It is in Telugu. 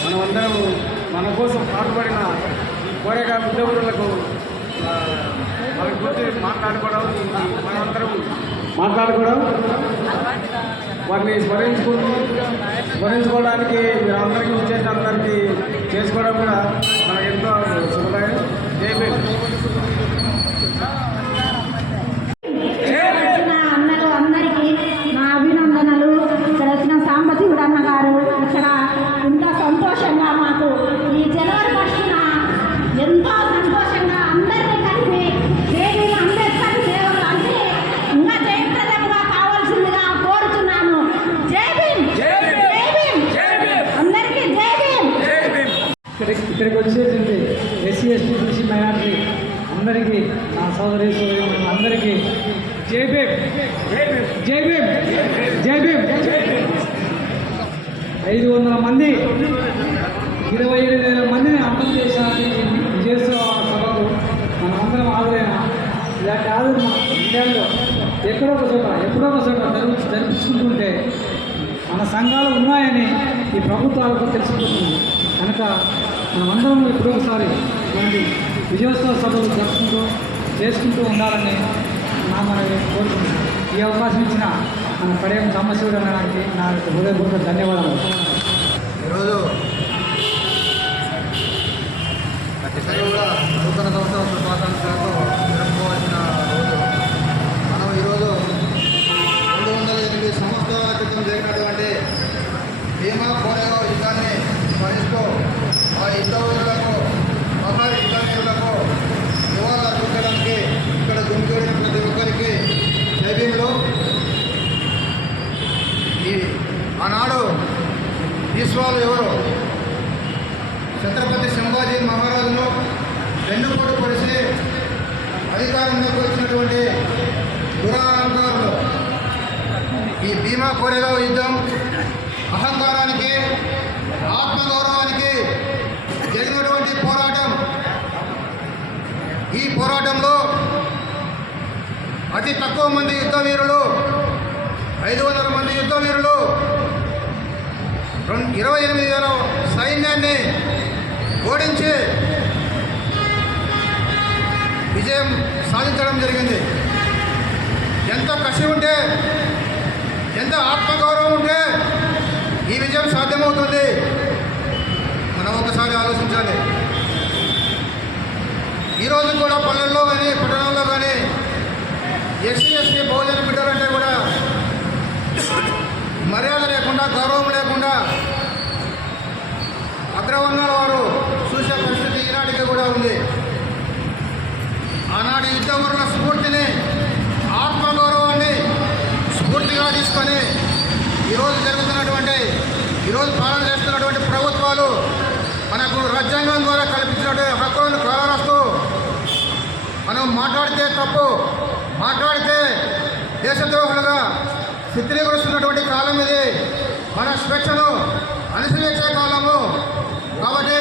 మనమందరం మన కోసం పాటుపడిన ఈ కోరేగా ఉద్యోగులకు ఆ, వాళ్ళ గురించి మాట్లాడుకోవడం మనమందరం మాట్లాడుకోవడం వారిని స్మరించుకుంటూ స్మరించుకోవడానికి మీరు అందరికీ వచ్చేసి అందరికీ చేసుకోవడం కూడా మనకు ఎంతో శుభదాయం. బీసీ మైనార్టీ అందరికీ నా సోదరి సోదరి అందరికీ జై భీమ్. జై భీమ్. జై భీమ్. ఐదు వందల మంది ఇరవై ఏడు వేల మందిని అమలు చేశారని విజయోత్సవ సభకు మనమందరం హాజరైన ఇలా కాదు మన ఇండియాలో ఎక్కడో ఒక చోట ఎప్పుడో ఒక చోట జరుపు జరిపించుకుంటుంటే మన సంఘాలు ఉన్నాయని ఈ ప్రభుత్వాలకు తెలుసుకుంటుంది కనుక మనమందరం ఇప్పుడు ఒకసారి ఇలాంటి విజయోత్సవ సభలు జరుపుకుంటూ చేసుకుంటూ ఉండాలని నా మన కోరుకుంటున్నాను. ఈ అవకాశం ఇచ్చిన మన పడే సమస్యలు అనడానికి నా యొక్క హృదయపూర్వక ధన్యవాదాలు. ఈరోజు ప్రతి కూడా నూతన సంవత్సరం శుభాకాంక్షలతో ఈశ్వాలు ఎవరు? ఛత్రపతి శంభాజీ మహారాజును వెన్నుపోటు పరిచి అధికారంలోకి వచ్చినటువంటి దురాహంకారులు. ఈ భీమా కోరేగావ్ యుద్ధం అహంకారానికి ఆత్మగౌరవానికి జరిగినటువంటి పోరాటం. ఈ పోరాటంలో అతి తక్కువ మంది యుద్ధ వీరులు ఇరవై ఎనిమిది వేల సైన్యాన్ని ఓడించి విజయం సాధించడం జరిగింది. ఎంత కసి ఉంటే ఎంత ఆత్మగౌరవం ఉంటే ఈ విజయం సాధ్యమవుతుంది. మనం ఒకసారి ఆలోచించాలి. ఈరోజు కూడా పల్లెల్లో కానీ పట్టణాల్లో కానీ ఎస్సీ ఎస్టీ బహుజన బిడ్డలంటే కూడా మర్యాద లేకుండా గౌరవం లేకుండా అగ్రవర్ణాల వారు చూసే పరిస్థితి ఈనాటికి కూడా ఉంది. ఆనాటి యుద్ధవర్ణ స్ఫూర్తిని ఆత్మగౌరవాన్ని స్ఫూర్తిగా తీసుకొని ఈరోజు జరుగుతున్నటువంటి ఈరోజు పాలన చేస్తున్నటువంటి ప్రభుత్వాలు మనకు రాజ్యాంగం ద్వారా కల్పించినటువంటి హక్కులను కాలరాస్తూ మనం మాట్లాడితే తప్పు మాట్లాడితే దేశద్రోహులుగా చిత్రీకరిస్తున్నటువంటి కాలం ఇది. మన స్వేచ్ఛను అణిసివేసే కాలము కాబట్టి